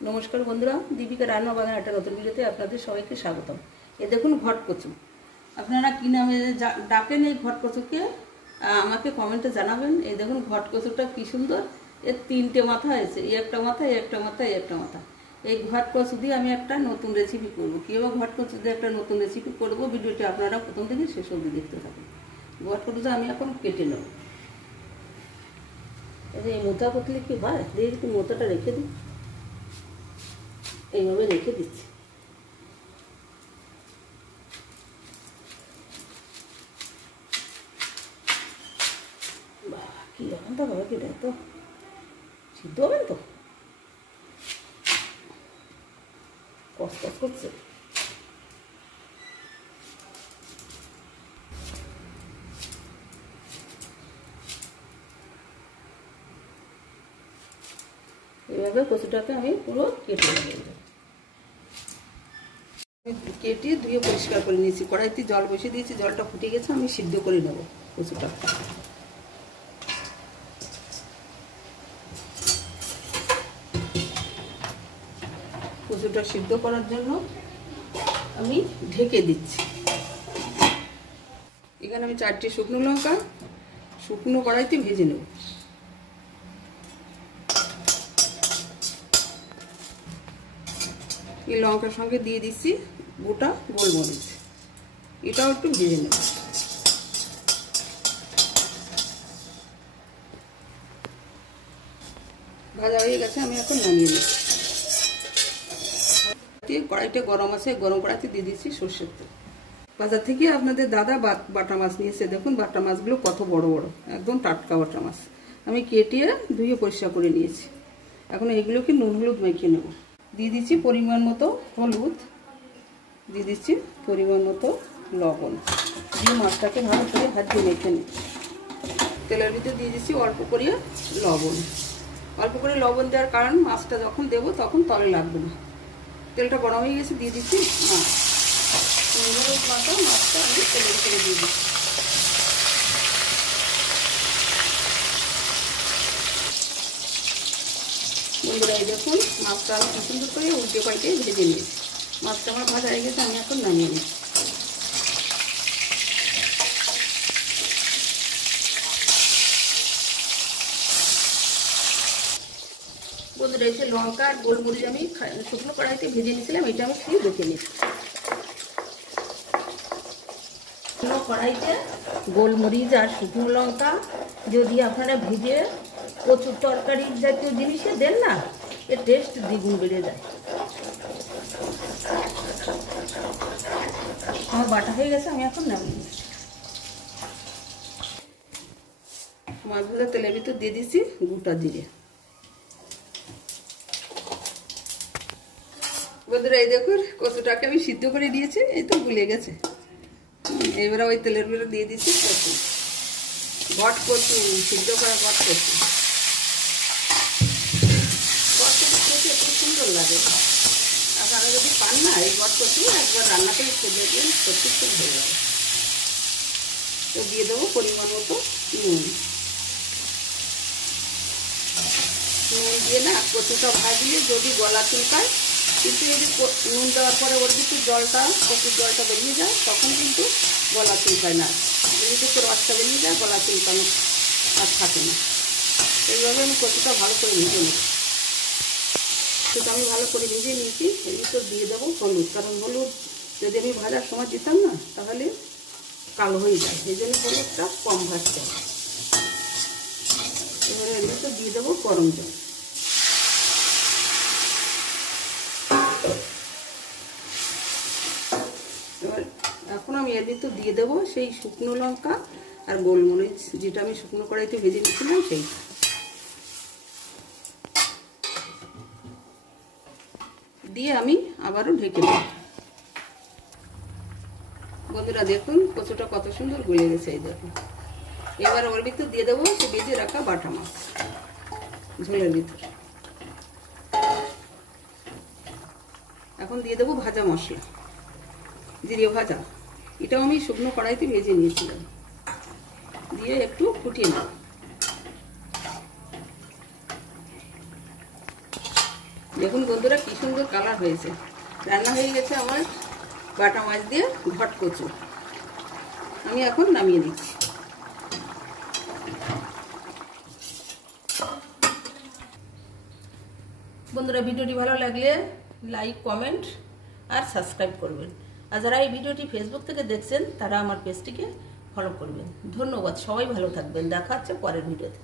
नमस्कार बंधुरा दीपिका रान्ना बागान एक नतून भिडियोते आपनादेर सबाइके स्वागतम। ए देखुन घटकचु आपनारा कि नामे डाकेन এই ঘটকচুকে আমাকে কমেন্টে জানাবেন। এই দেখুন ঘটকচুটা কি সুন্দর, এর তিনটে মাথা আছে, এই একটা মাথা, এই একটা মাথা, এই একটা মাথা। এই ঘটকচু দিয়ে আমি একটা নতুন রেসিপি করব। কিভাবে ঘটকচু দিয়ে একটা নতুন রেসিপি করব ভিডিওটি আপনারা প্রথম থেকে শেষ অবধি দেখতে থাকুন। ঘটকচুটা আমি এখন কেটে নেব। এই মোটা করলে কি হয়, দিয়ে একটু মোটাটা রেখে দিই, এইভাবে রেখে দিচ্ছি। বাবা কি আনন্দ, বাবা কি তো সিদ্ধ হবেন তো, কষ্ট করছে। এইভাবে কচুটাকে আমি পুরো কেটে নেব। কেটে ধুয়ে পরিষ্কার করে নিয়েছি, কড়াইতে জল বসিয়ে দিয়েছি, জলটা ফুটে গেছে, আমি সিদ্ধ করে নেব কচুটা। কচুটা সিদ্ধ করার জন্য আমি ঢেকে দিচ্ছি। এখানে আমি 4টে শুকনো লঙ্কা শুকনো কড়াইতে ভেজে নেব। এই লঙ্কার সঙ্গে দিয়ে দিচ্ছি গোটা গোলমরিচ, এটাও একটু ভেজে নেব। ভাজা হয়ে গেছে, আমি এখন নামিয়ে নিচ্ছি। কড়াইটা গরম আছে, গরম কড়াইতে দিয়ে দিচ্ছি সর্ষের তেল। বাজার থেকে আপনাদের দাদা বাটা মাছ নিয়েছে, দেখুন বাটা মাছগুলো কত বড় বড়, একদম টাটকা বাটা মাছ। আমি কেটে ধুয়ে পরিষ্কার করে নিয়েছি। এখন এগুলোকে নুন হলুদ মেখে নেব। দিয়ে দিচ্ছি পরিমাণ মতো হলুদ, দিয়ে দিচ্ছি পরিমাণ মতো লবণ, দিয়ে মাছটাকে ভালো করে ভাজিয়ে মেখে নিই। তেলের ভিতরে দিয়ে দিচ্ছি অল্প করে লবণ। অল্প করে লবণ দেওয়ার কারণ মাছটা যখন দেবো তখন তলে লাগবে না। তেলটা গরম হয়ে গেছে, দিয়ে দিচ্ছি মাছ। মাছটা আমি তেলের ভিতরে দিয়ে দিচ্ছি। বন্ধুরা এই দেখুন মাছটা আমি কি সুন্দর করে উল্টে পাল্টে ভেজে নিয়েছি। মাছটা আমার ভাজা হয়ে গেছে, আমি এখন নামিয়ে নিচ্ছি। বন্ধুরা এই যে লঙ্কা আর গোলমরিচ আমি শুকনো কড়াইতে ভেজে নিয়েছিলাম, এটা আমি খেয়ে দেখে নিচ্ছি। শুকনো কড়াইতে গোলমরিচ আর শুকনো লঙ্কা যদি আপনারা ভেজে প্রচুর তরকারি জাতীয় জিনিসে দেন না, এর টেস্ট দ্বিগুণ বেড়ে যায়। আমার বাটা হয়ে গেছে, আমি এখন নামিয়ে নিচ্ছি। মাছ ভাজা তেলের ভিতর দিয়ে দিচ্ছি গোটা জিরে। বন্ধুরা এই দেখুন কচুটাকে আমি সিদ্ধ করে দিয়েছি, এই তো গুলে গেছে। এবারে ওই তেলের ভিতরে দিয়ে দিচ্ছি কচু, ঘট কচু, সিদ্ধ করা ঘট কচু। খুব সুন্দর লাগে। আপনারা যদি পান না এই ঘট কচু, একবার রান্না করে খেয়ে দেখবেন, সত্যি খুব ভালো লাগে। তো দিয়ে দেবো পরিমাণ মতো নুন। নুন দিয়ে না কচুটা ভাজলে যদি গলা চুলকায়, কিন্তু যদি নুন দেওয়ার পরে ওর কিছু জলটা, কচুর জলটা বেরিয়ে যায়, তখন কিন্তু গলা চুলকায় না। যদি একটু রসটা বেরিয়ে যায়, গলা চুলকানো আর থাকে না। এইভাবে আমি কচুটা ভালো করে ভেজে নেব। সেটা আমি ভালো করে ভেজে নিয়েছি। এর ভিতর দিয়ে দেবো হলুদ, কারণ হলুদ যদি আমি ভাজার সময় দিতাম না তাহলে কালো হয়ে যায়, এই জন্য হলুদটা কম ভাজতে হবে। এবারে এর ভিতর দিয়ে দেবো গরম জল। এবার এখন আমি এর ভিতর দিয়ে দেবো সেই শুকনো লঙ্কা আর গোলমরিচ, যেটা আমি শুকনো কড়াইতে ভেজে নিয়েছিলাম সেইটা। দিয়ে আমি আবারও ঢেকে দেব। বন্ধুরা দেখুন কচুটা কত সুন্দর গলে গেছে, এই দেখুন। এবার ওর ভিতর দিয়ে দেবো সে ভেজে রাখা বাটা মাছ ঝোলের ভিতর। এখন দিয়ে দেবো ভাজা মশলা, জিরে ভাজা, এটাও আমি শুকনো কড়াইতে ভেজে নিয়েছিলাম। দিয়ে একটু ফুটিয়ে নেব। দেখুন বন্ধুরা কি সুন্দর কালার হয়েছে। রান্না হয়ে গেছে আমার বাটা মাছ দিয়ে ঘট কচু। আমি এখন নামিয়ে দিচ্ছি। বন্ধুরা ভিডিওটি ভালো লাগলে লাইক, কমেন্ট আর সাবস্ক্রাইব করবেন। আর যারা এই ভিডিওটি ফেসবুক থেকে দেখছেন তারা আমার পেজটিকে ফলো করবেন। ধন্যবাদ, সবাই ভালো থাকবেন। দেখা হচ্ছে পরের ভিডিওতে।